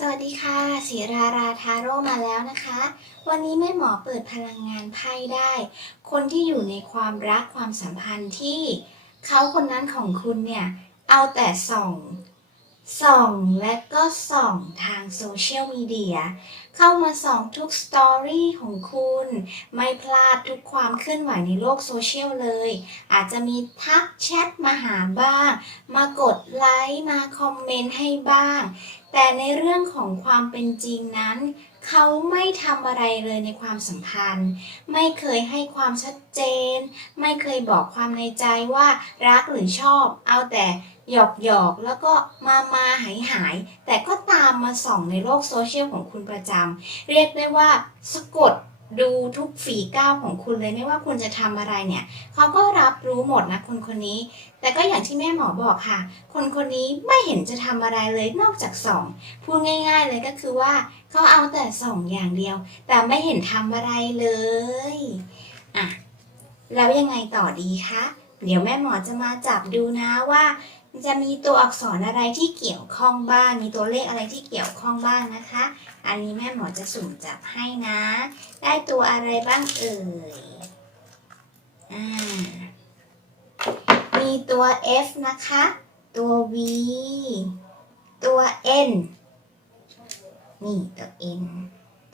สวัสดีค่ะศิราราทาโร่มาแล้วนะคะ วันนี้แม่หมอเปิดพลังงานไพ่ได้ คนที่อยู่ในความรักความสัมพันธ์ที่เขาคนนั้นของคุณเนี่ย เอาแต่ส่อง ส่องและก็ส่องทางโซเชียลมีเดียเข้ามาส่องทุกสตอรี่ของคุณ ไม่พลาดทุกความเคลื่อนไหวในโลกโซเชียลเลย อาจจะมีทักแชทมาหาบ้าง มากดไลค์มาคอมเมนต์ให้บ้าง แต่ในเรื่องของความเป็นจริงนั้น เขาไม่ทำอะไรเลยในความสัมพันธ์ ไม่เคยให้ความชัดเจน ไม่เคยบอกความในใจว่ารักหรือชอบ เอาแต่ หยอกหยอกแล้วก็มามาหายหาย แต่ก็ตามมาส่องในโลกโซเชียลของคุณประจำเรียกได้ว่าสะกดดูทุกฝีก้าวของคุณเลยไม่ว่าคุณจะทำอะไรเนี่ยเขาก็รับรู้หมดนะคนคนนี้ แต่ก็อย่างที่แม่หมอบอกค่ะ คนคนนี้ไม่เห็นจะทำอะไรเลยนอกจากส่องพูดง่าย ๆ เลยก็คือว่าเขาเอาแต่ส่องอย่างเดียว แต่ไม่เห็นทำอะไรเลยอะแล้วยังไงต่อดีคะเดี๋ยวแม่หมอจะมาจับดูนะว่า จะมีตัวอักษรอะไรที่เกี่ยวข้องบ้าง มีตัวเลขอะไรที่เกี่ยวข้องบ้างนะคะ อันนี้แม่หมอจะสุ่มจับให้นะ ได้ตัวอะไรบ้างเอ่ยอ่ามีตัว F นะคะ ตัว V ตัว N นี่ตัว N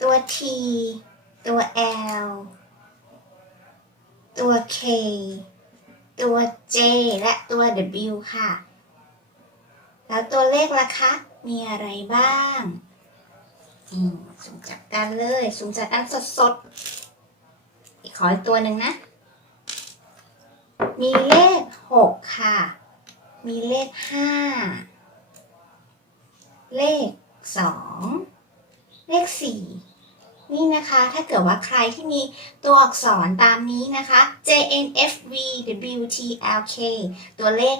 ตัว T ตัว L ตัว K ตัว J และตัว W ค่ะ แล้วตัวเลขล่ะคะ มีอะไรบ้างสุ่มจับกันเลยสุ่มจับกันสดๆ อีกขออีกตัวหนึ่งนะ มีเลขหกค่ะ มีเลขห้า เลขสอง เลขสี่ นี่นะคะถ้าเกิดว่าใครที่มีตัวอักษรตามนี้นะคะ J N F V W T L K ตัวเลข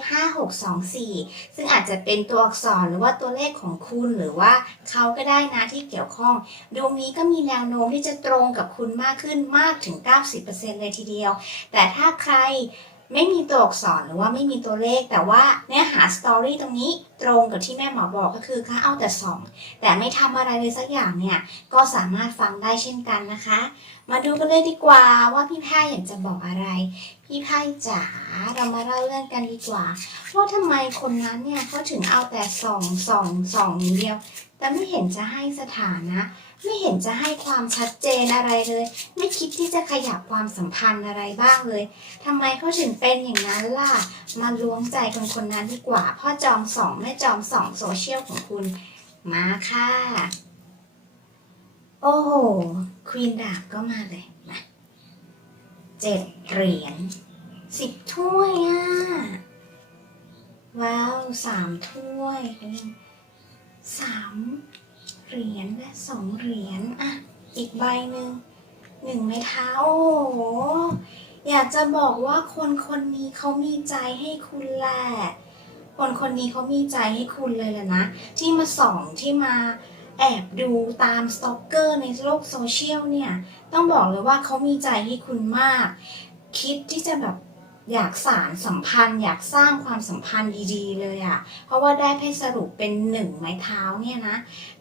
5624 ซึ่งอาจจะเป็นตัวอักษรหรือว่าตัวเลขของคุณหรือว่าเขาก็ได้นะที่เกี่ยวข้อง ดวงนี้ก็มีแนวโน้มที่จะตรงกับคุณมากขึ้นมากถึง 90%เลยทีเดียว แต่ถ้าใคร ไม่มีตัวอักษรหรือว่าไม่มีตัวเลข แต่ว่าเนื้อหาสตอรี่ตรงนี้ตรงกับที่แม่หมอบอกก็คือเขาเอาแต่ส่องแต่ไม่ทำอะไรเลยสักอย่างเนี่ยก็สามารถฟังได้เช่นกันนะคะ มาดูกันเลยดีกว่าว่าพี่ไพ่อยากจะบอกอะไร พี่ไพ่จ๋าเรามาเล่าเรื่องกันดีกว่าว่าทำไมคนนั้นเนี่ยเขาถึงเอาแต่ส่องส่องส่องอย่างเดียว แต่ไม่เห็นจะให้สถานะ ไม่เห็นจะให้ความชัดเจนอะไรเลย ไม่คิดที่จะขยับความสัมพันธ์อะไรบ้างเลยทำไมเขาถึงเป็นอย่างนั้นล่ะ มาล้วงใจคนคนนั้นดีกว่า พ่อจอมสองแม่จอมสองโซเชียลของคุณ มาค่ะ โอ้โหควีนดาบก็มาเลยมาเจ็ดเหรียญสิบถ้วยอะ ว้าวสามถ้วย สามเหรียญและสองเหรียญอะอีกใบหนึ่งหนึ่งไม้เท้าโอ้โหอยากจะบอกว่าคนคนนี้เขามีใจให้คุณแหละ คนคนนี้เขามีใจให้คุณเลยแหละนะ ที่มาส่องที่มาแอบดูตามสต็อกเกอร์ในโลกโซเชียลเนี่ย ต้องบอกเลยว่าเขามีใจให้คุณมาก คิดที่จะแบบ อยากสารสัมพันธ์ อยากสร้างความสัมพันธ์ดีๆ เลยอะ่ะ เพราะว่าได้ให้สรุปเป็นหนึ่งไม้เท้าเนี่ยนะ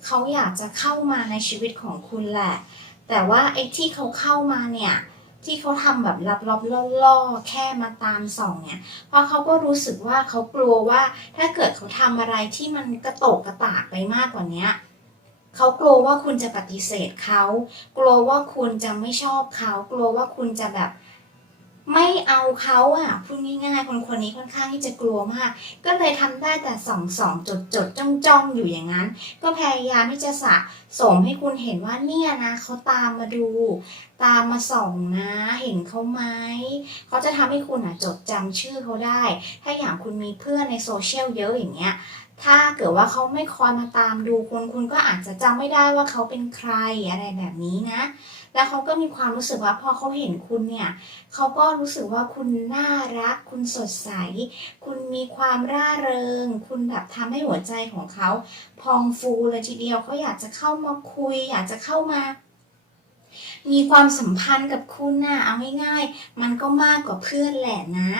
เขาอยากจะเข้ามาในชีวิตของคุณแหละ แต่ว่าไอ้ที่เขาเข้ามาเนี่ยที่เขาทำแบบลับๆล่อๆแค่มาตามส่องเนี่ยเพราะเขาก็รู้สึกว่าเขากลัวว่าถ้าเกิดเขาทำอะไรที่มันกระโตกกระตากไปมากกว่าเนี้ยเขากลัวว่าคุณจะปฏิเสธเขา กลัวว่าคุณจะไม่ชอบเขา กลัวว่าคุณจะแบบ ไม่เอาเขาอะพูดง่ายๆคนคนนี้ค่อนข้างที่จะกลัวมาก ก็เลยทำได้แต่ส่องส่องจดจดจ้องจ้องอยู่อย่างนั้น ก็พยายามที่จะสะสมให้คุณเห็นว่าเนี่ยนะเขาตามมาดู ตามมาส่องนะ เห็นเขาไหมเขาจะทำให้คุณอะจดจำชื่อเขาได้ ถ้าอย่างคุณมีเพื่อนในโซเชียลเยอะอย่างเงี้ยถ้าเกิดว่าเขาไม่คอยมาตามดูคุณคุณก็อาจจะจำไม่ได้ว่าเขาเป็นใครอะไรแบบนี้นะ แล้วเขาก็มีความรู้สึกว่าพอเขาเห็นคุณเนี่ยเขาก็รู้สึกว่าคุณน่ารัก คุณสดใส คุณมีความร่าเริง คุณแบบทำให้หัวใจของเขาพองฟูเลยทีเดียวเขาอยากจะเข้ามาคุย อยากจะเข้ามามีความสัมพันธ์กับคุณน่ะเอาง่ายๆ มันก็มากกว่าเพื่อนแหละนะ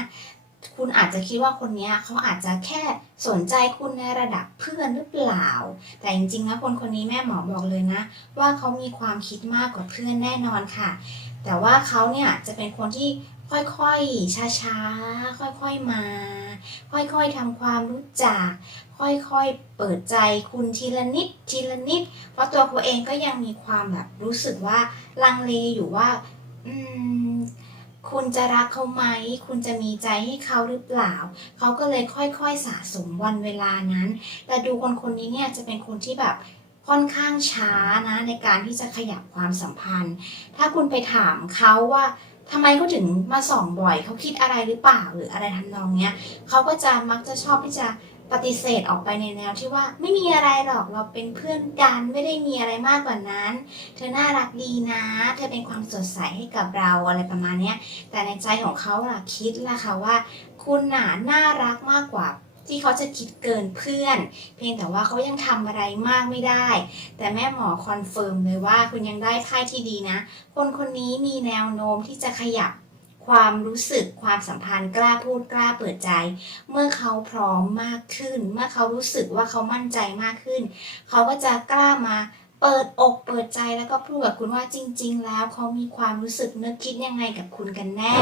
คุณอาจจะคิดว่าคนนี้เขาอาจจะแค่สนใจคุณในระดับเพื่อนหรือเปล่า แต่จริงๆแล้วคนคนนี้แม่หมอบอกเลยนะ ว่าเขามีความคิดมากกว่าเพื่อนแน่นอนค่ะ แต่ว่าเขาเนี่ยจะเป็นคนที่ค่อยๆ ช้าๆ ค่อยๆ มา ค่อยๆทำความรู้จัก ค่อยๆ เปิดใจคุณทีละนิด ทีละนิด เพราะตัวเขาเองก็ยังมีความแบบรู้สึกว่าลังเลอยู่ว่า อืม คุณจะรักเขาไหม คุณจะมีใจให้เขาหรือเปล่า เขาก็เลยค่อยๆสะสมวันเวลานั้น แต่ดูคนคนนี้เนี่ยจะเป็นคนที่แบบค่อนข้างช้านะในการที่จะขยับความสัมพันธ์ ถ้าคุณไปถามเขาว่าทำไมเขาถึงมาส่องบ่อย เขาคิดอะไรหรือเปล่าหรืออะไรทำนองเนี้ยเขาก็จะมักจะชอบที่จะ ปฏิเสธออกไปในแนวที่ว่าไม่มีอะไรหรอกเราเป็นเพื่อนกันไม่ได้มีอะไรมากกว่านั้น เธอน่ารักดีนะ เธอเป็นความสดใสให้กับเราอะไรประมาณนี้แต่ในใจของเขาล่ะคิดล่ะค่ะว่า คุณน่ะน่ารักมากกว่าที่เขาจะคิดเกินเพื่อน เพียงแต่ว่าเขายังทำอะไรมากไม่ได้ แต่แม่หมอคอนเฟิร์มเลยว่าคุณยังได้ไพ่ที่ดีนะ คนคนนี้มีแนวโน้มที่จะขยับ ความรู้สึกความสัมพันธ์กล้าพูดกล้าเปิดใจ เมื่อเขาพร้อมมากขึ้น เมื่อเขารู้สึกว่าเขามั่นใจมากขึ้น เขาก็จะกล้ามา เปิดอกเปิดใจแล้วก็พูดกับคุณว่าจริง ๆ แล้วเขามีความรู้สึกนึกคิดยังไงกับคุณกันแน่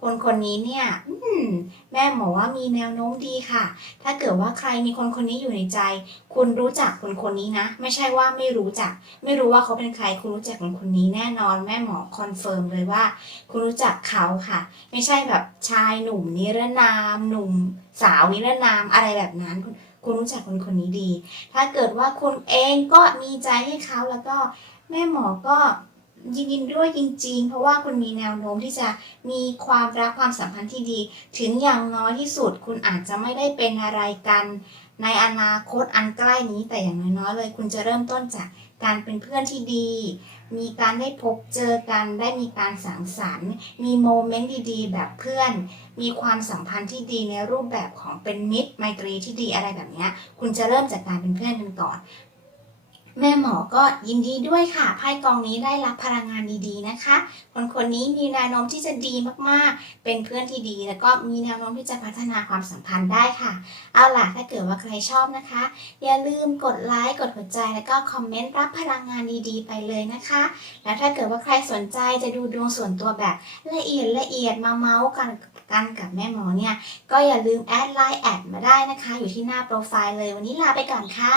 คนคนนี้เนี่ยอืมแม่หมอว่ามีแนวโน้มดีค่ะ ถ้าเกิดว่าใครมีคนคนนี้อยู่ในใจ คุณรู้จักคนคนนี้นะ ไม่ใช่ว่าไม่รู้จัก ไม่รู้ว่าเขาเป็นใคร คุณรู้จักคนคนนี้แน่นอน แม่หมอคอนเฟิร์มเลยว่า คุณรู้จักเขาค่ะ ไม่ใช่แบบชายหนุ่มนิรนาม หนุ่มสาวนิรนามอะไรแบบนั้นคุณ คุณรู้จักคนคนนี้ดี ถ้าเกิดว่าคุณเองก็มีใจให้เขาแล้วก็แม่หมอก็ยินดีด้วยจริง ๆ เพราะว่าคุณมีแนวโน้มที่จะมีความรักความสัมพันธ์ที่ดี ถึงอย่างน้อยที่สุดคุณอาจจะไม่ได้เป็นอะไรกัน ในอนาคตอันใกล้นี้แต่อย่างน้อยๆเลย คุณจะเริ่มต้นจากการเป็นเพื่อนที่ดี มีการได้พบเจอกันได้มีการสังสรรค์ มีโมเมนต์ดีๆ แบบเพื่อน มีความสัมพันธ์ที่ดีในรูปแบบของเป็นมิตรไมตรีที่ดีอะไรแบบเนี้ยคุณจะเริ่มจากการเป็นเพื่อนกันก่อน แม่หมอก็ยินดีด้วยค่ะไพ่กองนี้ได้รับพลังงานดีๆนะคะ คนคนนี้มีแนวโน้มที่จะดีมากๆ เป็นเพื่อนที่ดี แล้วก็มีแนวโน้มที่จะพัฒนาความสัมพันธ์ได้ค่ะ เอาล่ะถ้าเกิดว่าใครชอบนะคะ อย่าลืมกดไลค์กดหัวใจแล้วก็คอมเมนต์รับพลังงานดีๆ ไปเลยนะคะ แล้วถ้าเกิดว่าใครสนใจจะดูดวงส่วนตัวแบบละเอียดละเอียดมาเมาส์กันกันกับแม่หมอเนี่ยก็อย่าลืมแอดไลน์แอดมาได้นะคะ อยู่ที่หน้าโปรไฟล์เลยวันนี้ลาไปก่อนค่ะ